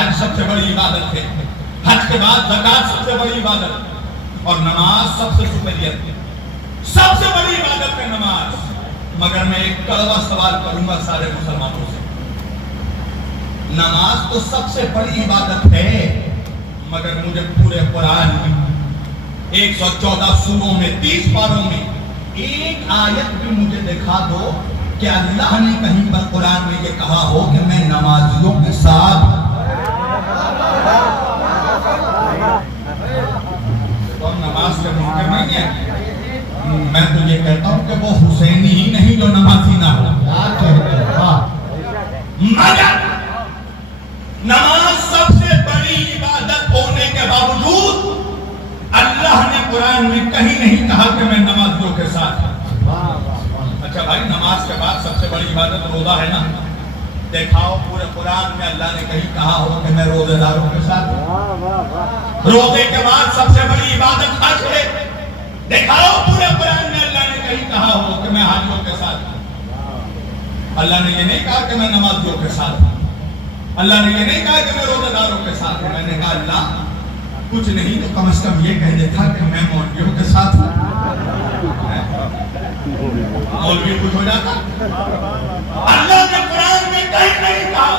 حج سب سے بڑی عبادت ہے، حج کے بعد زکات سب سے بڑی عبادت، اور نماز سب سے سپیریئر ہے، سب سے بڑی عبادت ہے نماز۔ مگر میں ایک کڑوا سوال کروں گا سارے مسلمانوں سے، نماز تو سب سے بڑی عبادت ہے، مگر مجھے پورے قرآن میں 114 سوروں میں 30 پاروں میں ایک آیت بھی مجھے دکھا دو کہ اللہ نے کہیں پر قرآن میں یہ کہا ہو کہ میں نمازیوں کے ساتھ تو نماز کے منکر نہیں ہے۔ میں تو یہ کہتا ہوں کہ وہ حسینی ہی نہیں جو نمازی نہ ہو، مگر نماز سب سے بڑی عبادت ہونے کے باوجود اللہ نے قرآن میں کہیں نہیں کہا کہ میں نمازیوں کے ساتھ ہوں۔ اچھا بھائی، نماز کے بعد سب سے بڑی عبادت روزہ ہے نا؟ دیکھاؤ پورے قرآن میں اللہ نے کہیں کہا ہو کہ میں روزے داروں کے ساتھ ہوں۔ روزے کے بعد سب سے بڑی عبادت حج ہے، دیکھاؤ پورے قرآن میں اللہ نے کہیں کہا ہو کہ میں حاجیوں کے ساتھ ہوں۔ اللہ نے یہ نہیں کہا کہ میں نمازیوں کے ساتھ ہوں، اللہ نے یہ نہیں کہا کہ میں روزے داروں کے ساتھ ہوں۔ میں نے کہا اللہ کچھ نہیں تو کم از کم یہ کہہ دیتا کہ میں مولویوں کے ساتھ ہوں، مولوی کچھ ہو جاتا۔ اللہ نے قرآن میں کہیں نہیں کہا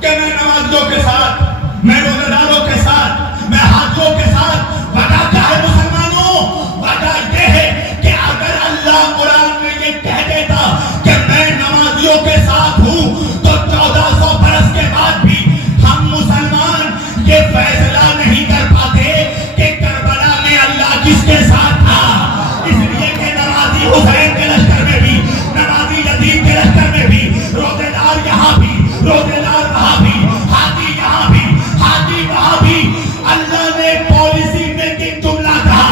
کہ میں نمازیوں کے ساتھ، میں روزے داروں کے ساتھ، میں حاجیوں کے ساتھ۔ وجہ کیا ہے مسلمانوں؟ وجہ یہ ہے کہ اگر اللہ قرآن میں یہ کہہ دیتا کہ میں نمازیوں کے ساتھ ہوں تو 1400 برس کے بعد بھی ہم مسلمان یہ فیصلہ نہیں کر پاتے کہ کربلا میں اللہ کس کے ساتھ تھا، اس لیے کہ نمازی حسین کے لشکر میں بھی، نمازی یزید کے لشکر میں بھی، روزے دار یہاں بھی، روزے دار وہاں بھی، حاجی یہاں بھی، حاجی وہاں بھی۔ اللہ نے پالیسی میکنگ جملہ کہا،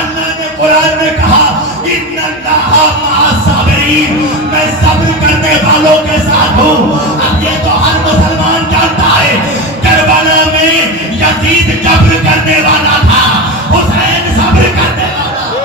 اللہ نے قرآن میں کہا ان اللہ مع الصابرین، میں صبر کرنے والوں کے ساتھ ہوں۔ اب یہ تو ہر مسلمان جانتا ہے کربلا میں یزید جبر کرنے والا تھا، حسین صبر کرنے والا تھا۔